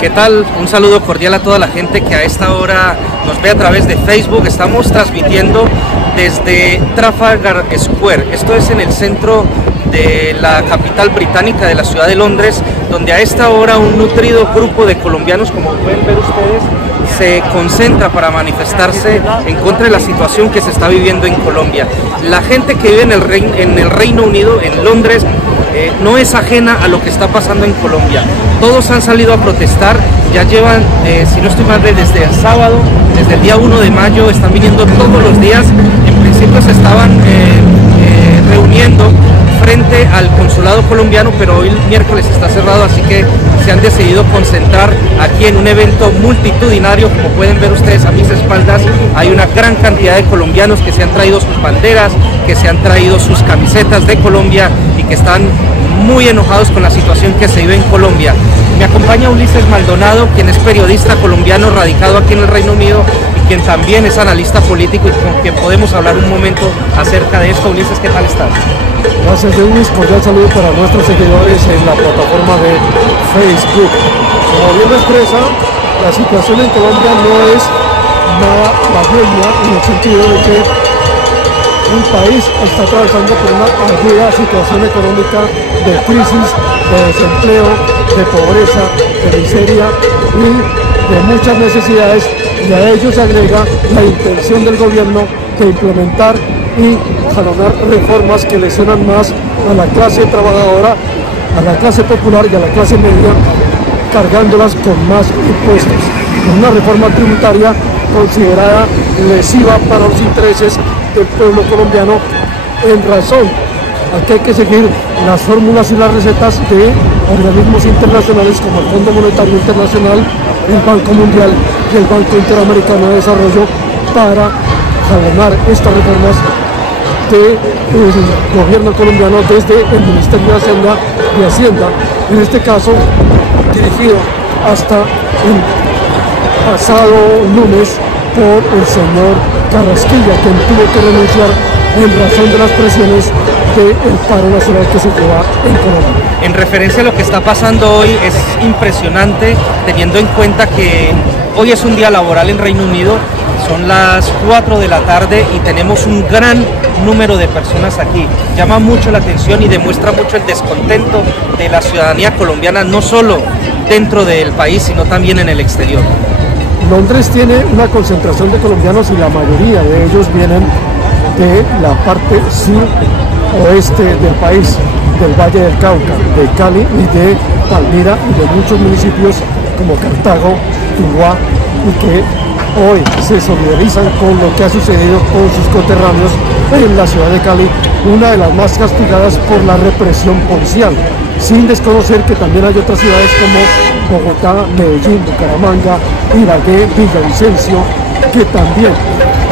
¿Qué tal? Un saludo cordial a toda la gente que a esta hora nos ve a través de Facebook. Estamos transmitiendo desde Trafalgar Square. Esto es en el centro de la capital británica, de la ciudad de Londres, donde a esta hora un nutrido grupo de colombianos, como pueden ver ustedes, se concentra para manifestarse en contra de la situación que se está viviendo en Colombia. La gente que vive en el Reino Unido, en Londres, no es ajena a lo que está pasando en Colombia. Todos han salido a protestar, ya llevan, si no estoy mal, desde el sábado, desde el día 1 de mayo, están viniendo todos los días. En principio se estaban reuniendo frente al consulado colombiano, pero hoy el miércoles está cerrado, así que se han decidido concentrar aquí en un evento multitudinario. Como pueden ver ustedes a mis espaldas, hay una gran cantidad de colombianos que se han traído sus banderas, que se han traído sus camisetas de Colombia y que están muy enojados con la situación que se vive en Colombia. Me acompaña Ulises Maldonado, quien es periodista colombiano radicado aquí en el Reino Unido y quien también es analista político y con quien podemos hablar un momento acerca de esto. Ulises, ¿qué tal estás? Gracias, Luis. Cordial saludo para nuestros seguidores en la plataforma de Facebook. Como bien lo expresa, la situación en Colombia no es nada bajeña en el sentido de que un país está atravesando por una aguda situación económica de crisis, de desempleo, de pobreza, de miseria y de muchas necesidades, y a ello se agrega la intención del gobierno de implementar y jalonar reformas que lesionan más a la clase trabajadora, a la clase popular y a la clase media, cargándolas con más impuestos. Una reforma tributaria considerada lesiva para los intereses del pueblo colombiano, en razón a que hay que seguir las fórmulas y las recetas de organismos internacionales como el Fondo Monetario Internacional, el Banco Mundial y el Banco Interamericano de Desarrollo para jalonar estas reformas del gobierno colombiano desde el Ministerio de Hacienda, en este caso dirigido hasta el pasado lunes por el señor Carrasquilla, quien tuvo que renunciar en razón de las presiones del paro nacional que se lleva en Colombia. En referencia a lo que está pasando hoy, es impresionante teniendo en cuenta que hoy es un día laboral en Reino Unido, son las 4 de la tarde y tenemos un gran número de personas aquí. Llama mucho la atención y demuestra mucho el descontento de la ciudadanía colombiana, no solo dentro del país, sino también en el exterior. Londres tiene una concentración de colombianos y la mayoría de ellos vienen de la parte sur-oeste del país, del Valle del Cauca, de Cali y de Palmira y de muchos municipios como Cartago, Tuluá, y que hoy se solidarizan con lo que ha sucedido con sus coterráneos en la ciudad de Cali, una de las más castigadas por la represión policial, sin desconocer que también hay otras ciudades como Bogotá, Medellín, Bucaramanga, Ibagué, Villavicencio, que también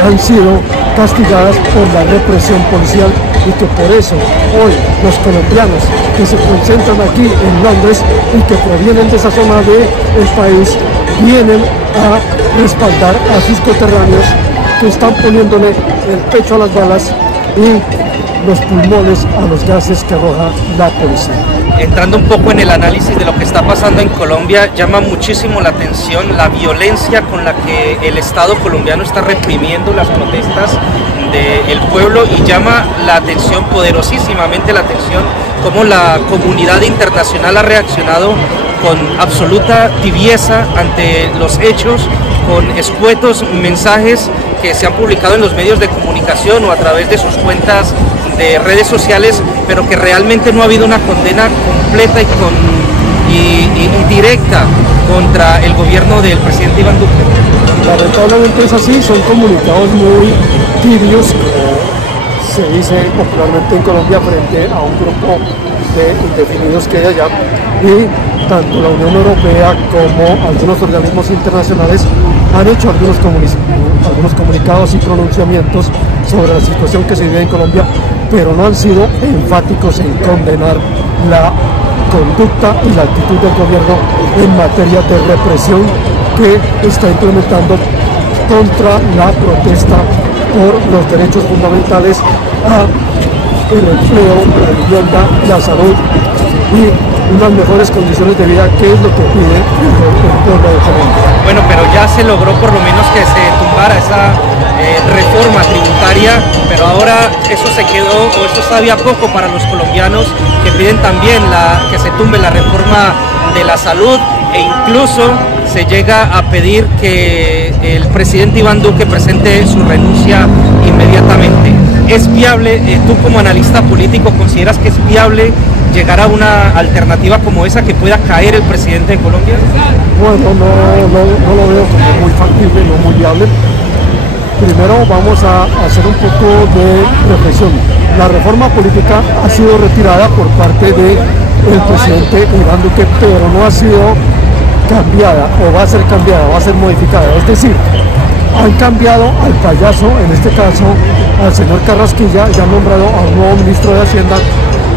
han sido castigadas por la represión policial, y que por eso hoy los colombianos que se concentran aquí en Londres y que provienen de esa zona del país vienen a respaldar a sus coterráneos que están poniéndole el pecho a las balas y los pulmones a los gases que arroja la policía. Entrando un poco en el análisis de lo que está pasando en Colombia, llama muchísimo la atención la violencia con la que el Estado colombiano está reprimiendo las protestas del pueblo, y llama la atención, poderosísimamente la atención, cómo la comunidad internacional ha reaccionado con absoluta tibieza ante los hechos, con escuetos mensajes que se han publicado en los medios de comunicación o a través de sus cuentas de redes sociales, pero que realmente no ha habido una condena completa y directa contra el gobierno del presidente Iván Duque. Lamentablemente es así, son comunicados muy tibios, como se dice popularmente en Colombia, frente a un grupo de indefinidos que hay allá, y tanto la Unión Europea como algunos organismos internacionales han hecho algunos comunicados y pronunciamientos sobre la situación que se vive en Colombia, pero no han sido enfáticos en condenar la conducta y la actitud del gobierno en materia de represión que está implementando contra la protesta por los derechos fundamentales a el empleo, la vivienda, la salud y unas mejores condiciones de vida, que es lo que pide el pueblo de Colombia. Bueno, pero ya se logró por lo menos que se tumbara esa reforma tributaria, pero ahora eso se quedó, o eso sabía poco para los colombianos, que piden también que se tumbe la reforma de la salud, e incluso se llega a pedir que el presidente Iván Duque presente su renuncia inmediatamente. ¿Es viable, tú como analista político, consideras que es viable llegar a una alternativa como esa, que pueda caer el presidente de Colombia? Bueno, no lo veo como muy factible, no muy viable. Primero vamos a hacer un poco de reflexión. La reforma política ha sido retirada por parte del presidente Iván Duque, pero no ha sido cambiada, o va a ser cambiada, va a ser modificada. Es decir, han cambiado al payaso, en este caso al señor Carrasquilla, ya han nombrado a un nuevo ministro de Hacienda,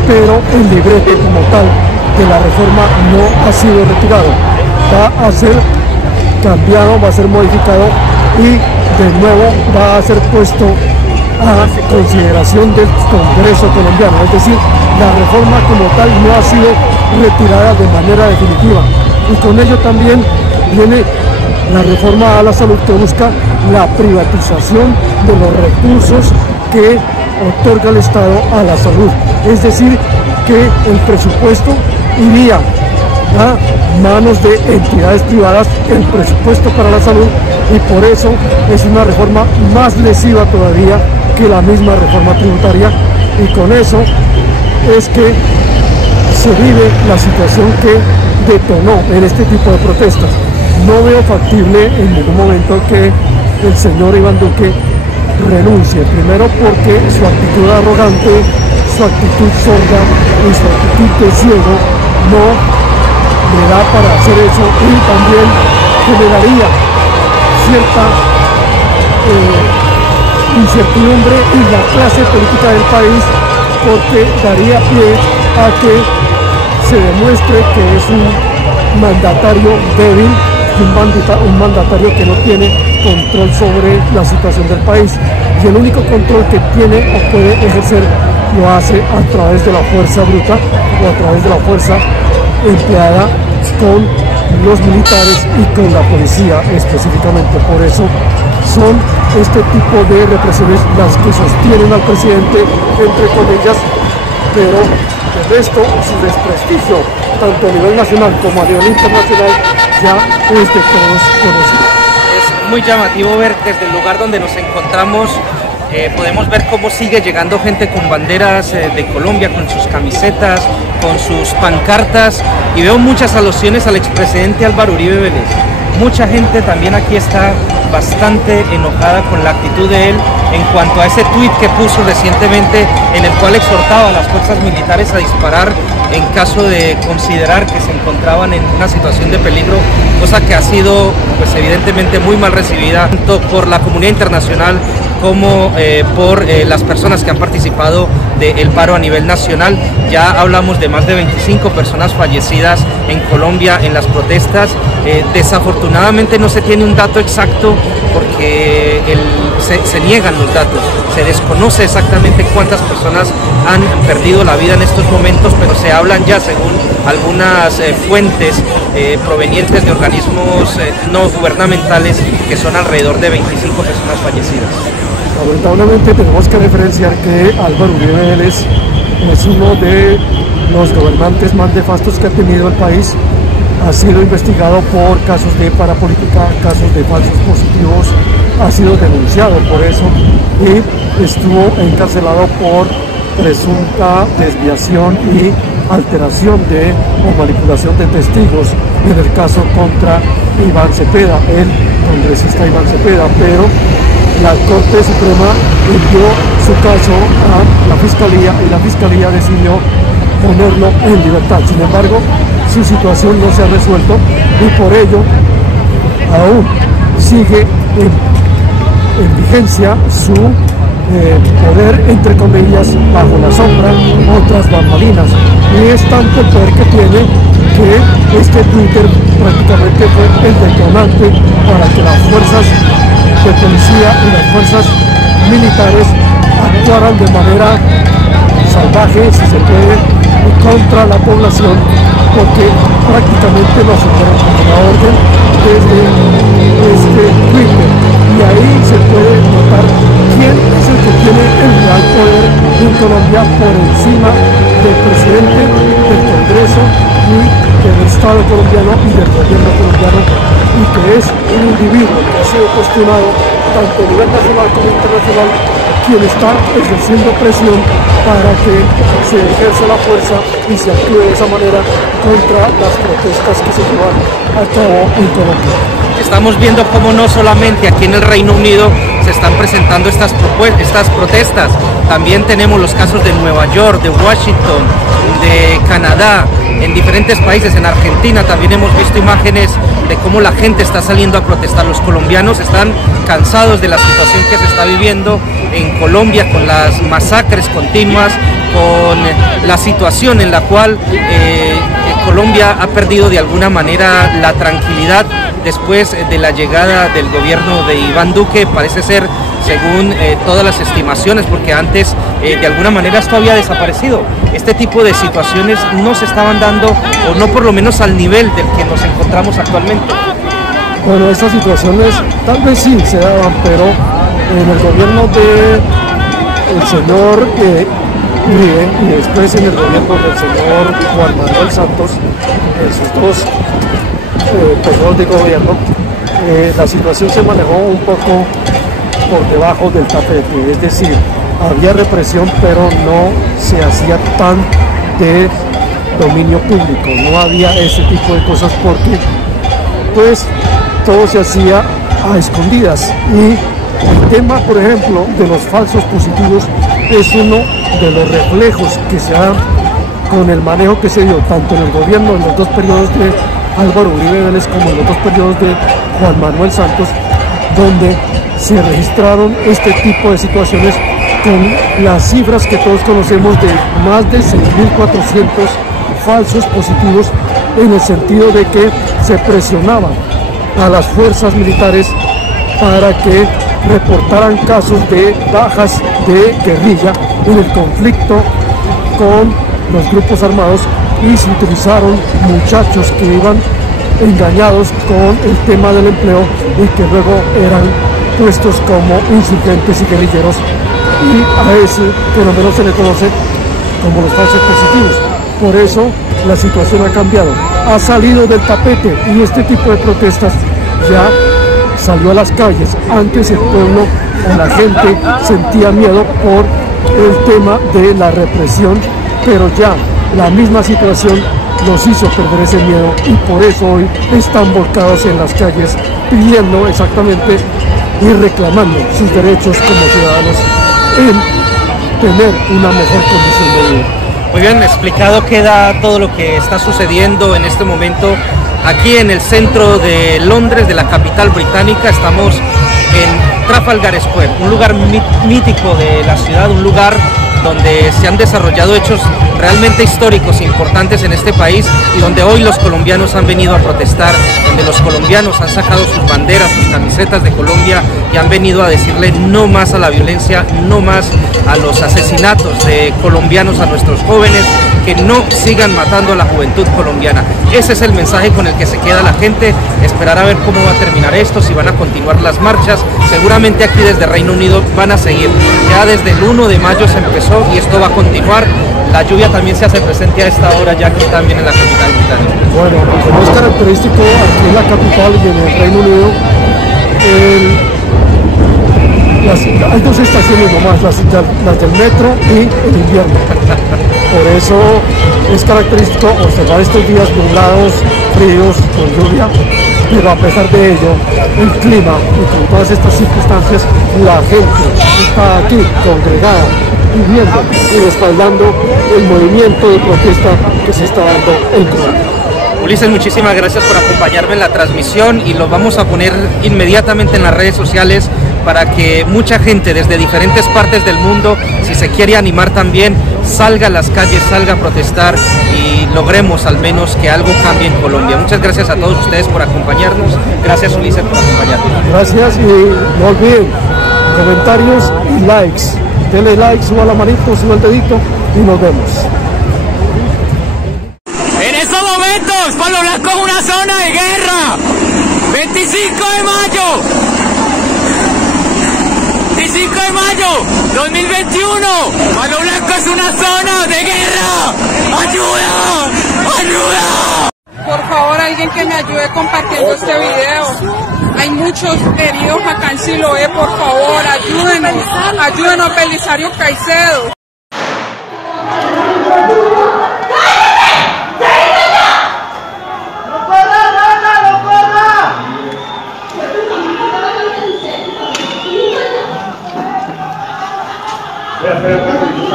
pero el libreto como tal de la reforma no ha sido retirado. Va a ser cambiado, va a ser modificado y de nuevo va a ser puesto a consideración del Congreso colombiano. Es decir, la reforma como tal no ha sido retirada de manera definitiva. Y con ello también viene la reforma a la salud, que busca la privatización de los recursos que otorga el Estado a la salud. Es decir, que el presupuesto iría a manos de entidades privadas, el presupuesto para la salud, y por eso es una reforma más lesiva todavía que la misma reforma tributaria, y con eso es que se vive la situación que detonó en este tipo de protestas. No veo factible en ningún momento que el señor Iván Duque renuncie, primero porque su actitud arrogante, su actitud sorda y su actitud de ciego no le da para hacer eso, y también generaría cierta incertidumbre en la clase política del país, porque daría pie a que se demuestre que es un mandatario débil, un mandatario que no tiene control sobre la situación del país, y el único control que tiene o puede ejercer lo hace a través de la fuerza bruta o a través de la fuerza empleada con los militares y con la policía específicamente. Por eso son este tipo de represiones las que sostienen al presidente, entre comillas, pero el resto, su desprestigio, tanto a nivel nacional como a nivel internacional, ya es de todos conocido. Es muy llamativo ver desde el lugar donde nos encontramos. Podemos ver cómo sigue llegando gente con banderas de Colombia, con sus camisetas, con sus pancartas, y veo muchas alusiones al expresidente Álvaro Uribe Vélez. Mucha gente también aquí está bastante enojada con la actitud de él en cuanto a ese tuit que puso recientemente, en el cual exhortaba a las fuerzas militares a disparar en caso de considerar que se encontraban en una situación de peligro, cosa que ha sido pues evidentemente muy mal recibida tanto por la comunidad internacional como por las personas que han participado del paro a nivel nacional. Ya hablamos de más de 25 personas fallecidas en Colombia en las protestas. Desafortunadamente no se tiene un dato exacto porque se niegan los datos, se desconoce exactamente cuántas personas han perdido la vida en estos momentos, pero se hablan ya, según algunas fuentes provenientes de organismos no gubernamentales, que son alrededor de 25 personas fallecidas. Lamentablemente tenemos que diferenciar que Álvaro Uribe Vélez es uno de los gobernantes más nefastos que ha tenido el país. Ha sido investigado por casos de parapolítica, casos de falsos positivos, ha sido denunciado por eso y estuvo encarcelado por presunta desviación y alteración de o manipulación de testigos en el caso contra Iván Cepeda, el congresista Iván Cepeda, pero la Corte Suprema envió su caso a la Fiscalía y la Fiscalía decidió ponerlo en libertad. Sin embargo, su situación no se ha resuelto y por ello aún sigue en vigencia su poder, entre comillas, bajo la sombra, otras bambalinas. Y es tanto el poder que tiene que este Twitter prácticamente fue el detonante para que las fuerzas de policía y las fuerzas militares actuaran de manera salvaje, si se puede contra la población, porque prácticamente lo aceptaron como una orden desde Twitter, y ahí se puede notar quién es el que tiene el real poder en Colombia por encima del presidente, del Congreso y del Estado colombiano y del gobierno colombiano, y que es un individuo que ha sido cuestionado tanto a nivel nacional como internacional, quien está ejerciendo presión para que se ejerza la fuerza y se actúe de esa manera contra las protestas que se llevan a cabo en Colombia. Estamos viendo cómo no solamente aquí en el Reino Unido se están presentando estas protestas, también tenemos los casos de Nueva York, de Washington, de Canadá, en diferentes países, en Argentina también hemos visto imágenes de cómo la gente está saliendo a protestar. Los colombianos están cansados de la situación que se está viviendo en Colombia, con las masacres continuas, con la situación en la cual Colombia ha perdido de alguna manera la tranquilidad después de la llegada del gobierno de Iván Duque. Parece ser, según todas las estimaciones, porque antes de alguna manera esto había desaparecido, este tipo de situaciones no se estaban dando, o no por lo menos al nivel del que nos encontramos actualmente. Bueno, estas situaciones tal vez sí se daban, pero en el gobierno del señor Uribe y después en el gobierno del señor Juan Manuel Santos, en sus dos periodos de gobierno, la situación se manejó un poco por debajo del tapete, es decir, había represión, pero no se hacía tan de dominio público, no había ese tipo de cosas, porque pues todo se hacía a escondidas. Y el tema, por ejemplo, de los falsos positivos es uno de los reflejos que se dan con el manejo que se dio tanto en el gobierno en los dos periodos de Álvaro Uribe Vélez como en los dos periodos de Juan Manuel Santos, donde se registraron este tipo de situaciones con las cifras que todos conocemos de más de 6.400 falsos positivos, en el sentido de que se presionaba a las fuerzas militares para que reportaran casos de bajas de guerrilla en el conflicto con los grupos armados, y se utilizaron muchachos que iban engañados con el tema del empleo y que luego eran puestos como insurgentes y guerrilleros, y a ese fenómeno se le conoce como los falsos positivos. Por eso la situación ha cambiado, ha salido del tapete, y este tipo de protestas ya salió a las calles. Antes el pueblo o la gente sentía miedo por el tema de la represión, pero ya la misma situación los hizo perder ese miedo, y por eso hoy están volcados en las calles pidiendo exactamente y reclamando sus derechos como ciudadanos en tener una mejor condición de vida. Muy bien explicado queda todo lo que está sucediendo en este momento aquí en el centro de Londres, de la capital británica. Estamos en Trafalgar Square, un lugar mítico de la ciudad, un lugar donde se han desarrollado hechos realmente históricos e importantes en este país, y donde hoy los colombianos han venido a protestar, donde los colombianos han sacado sus banderas, sus camisetas de Colombia, y han venido a decirle no más a la violencia, no más a los asesinatos de colombianos, a nuestros jóvenes, que no sigan matando a la juventud colombiana. Ese es el mensaje con el que se queda la gente. Esperar a ver cómo va a terminar esto, si van a continuar las marchas. Seguramente aquí desde Reino Unido van a seguir. Ya desde el 1 de mayo se empezó y esto va a continuar. La lluvia también se hace presente a esta hora ya aquí también en la capital británica. Bueno, como es característico aquí en la capital y en el Reino Unido, hay dos estaciones nomás, las del metro y el invierno. Por eso es característico observar estos días nublados, fríos, con lluvia, pero a pesar de ello, el clima y con todas estas circunstancias, la gente está aquí congregada, viviendo y respaldando el movimiento de protesta que se está dando en Colombia. Ulises, muchísimas gracias por acompañarme en la transmisión, y lo vamos a poner inmediatamente en las redes sociales para que mucha gente desde diferentes partes del mundo, si se quiere animar también, salga a las calles, salga a protestar y logremos al menos que algo cambie en Colombia. Muchas gracias a todos ustedes por acompañarnos. Gracias, Ulises, por acompañarnos. Gracias, y no olviden comentarios y likes. Denle like, suba la manito, suba el dedito y nos vemos. Unidos, Palo Blanco es una zona de guerra. 25 de mayo. 25 de mayo 2021. Palo Blanco es una zona de guerra. ¡Ayuda! ¡Ayuda! Por favor, alguien que me ayude compartiendo este video. Hay muchos heridos acá en Siloé, por favor, ayúdenos. Ayúdenos, Belisario Caicedo. Gracias.